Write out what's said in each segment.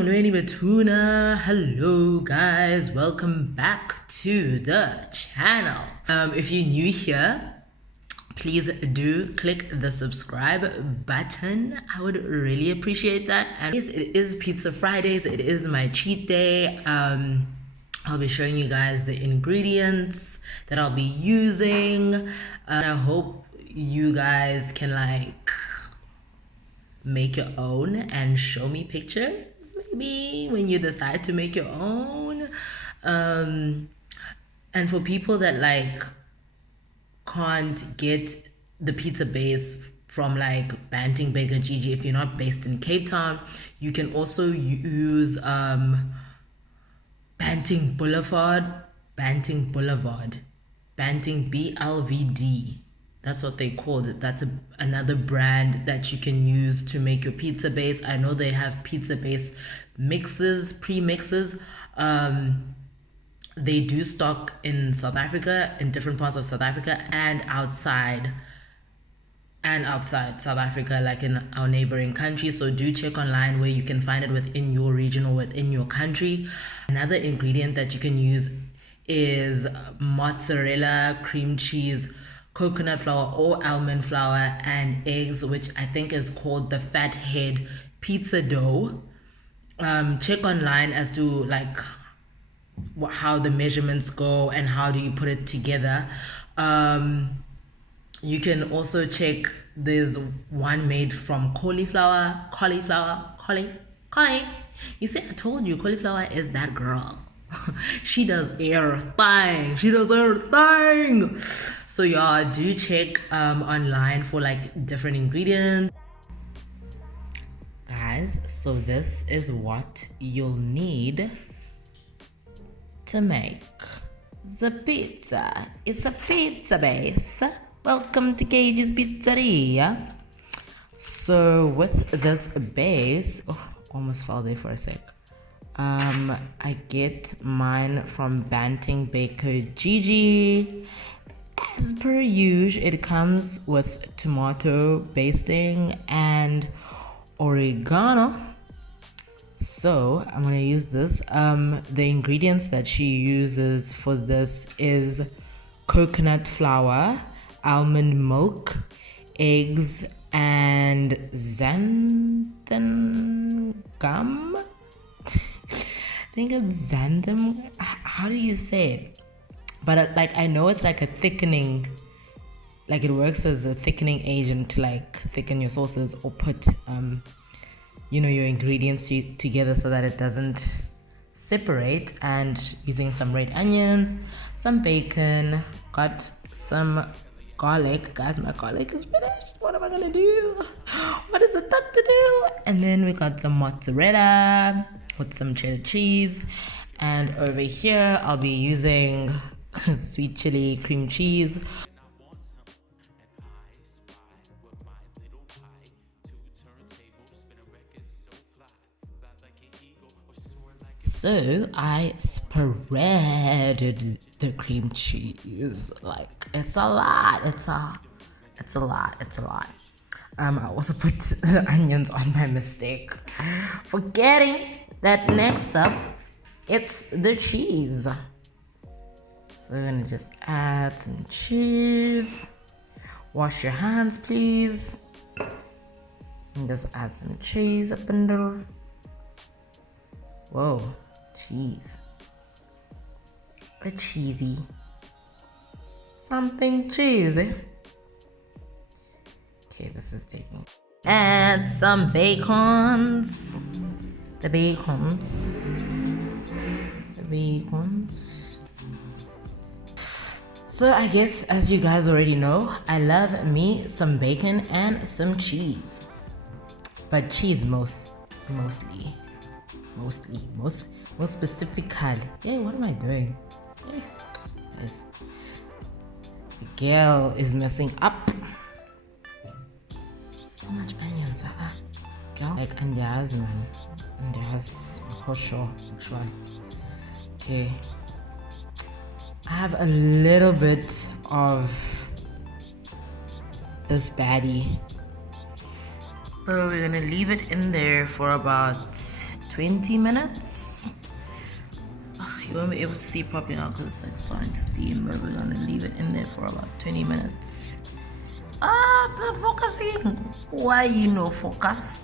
molweni betuna. Hello guys, welcome back to the channel. If you're new here, please do click the subscribe button. I would really appreciate that. And yes, it is Pizza Fridays. It is my cheat day. I'll be showing you guys the ingredients that I'll be using. I hope you guys can like make your own and show me pictures maybe when you decide to make your own. And for people that like can't get the pizza base from like Banting Baker Gigi, if you're not based in Cape Town, you can also use Banting Boulevard, Banting BLVD. That's what they called it. That's another brand that you can use to make your pizza base. I know they have pizza base mixes, pre-mixes. They do stock in South Africa, in different parts of South Africa, and outside South Africa, like in our neighboring countries. So do check online where you can find it within your region or within your country. Another ingredient that you can use is mozzarella, cream cheese, coconut flour or almond flour, and eggs, which I think is called the fathead pizza dough. Check online as to like how the measurements go and how do you put it together. You can also check, there's one made from cauliflower. You see, I told you, cauliflower is that girl. She does everything. So y'all do check online for like different ingredients. Guys, so this is what you'll need to make the pizza. It's a pizza base. Welcome to Cage's Pizzeria. So with this base, almost fell there for a sec. I get mine from Banting Baker Gigi. As per usual, it comes with tomato basting and oregano. So I'm gonna use this. The ingredients that she uses for this is coconut flour, almond milk, eggs, and xanthan gum. I think it's xanthan. How do you say it? But like I know it's like a thickening, like it works as a thickening agent to like thicken your sauces or put you know, your ingredients together so that it doesn't separate. And using some red onions, some bacon, got some garlic. Guys, my garlic is finished. What am I gonna do? What is it that to do? And then we got some mozzarella with some cheddar cheese. And over here, I'll be using sweet chili cream cheese. So I spreaded the cream cheese. Like it's a lot. I also put the onions on by mistake, forgetting that next up it's the cheese. So we're gonna just add some cheese. Wash your hands, please. And just add some cheese up in there. Whoa, cheese. A cheesy. Something cheesy. Okay, this is taking. Add some bacons. The bacons. So I guess as you guys already know, I love me some bacon and some cheese. But cheese most specifically. Hey, what am I doing? Hey, guys. The girl is messing up. So much onions, girl. Like andiaz, man. Andiaz, for sure, actually. Okay. I have a little bit of this baddie. So we're gonna leave it in there for about 20 minutes. You won't be able to see properly now because it's like starting to steam, but we're gonna leave it in there for about 20 minutes. It's not focusing. Why you no focus?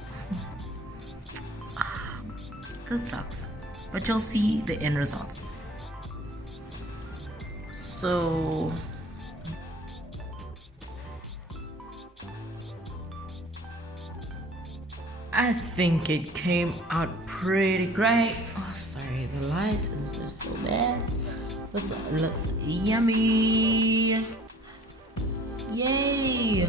This sucks, but you'll see the end results. So I think it came out pretty great. Oh, sorry, the light is just so bad. This looks yummy. Yay!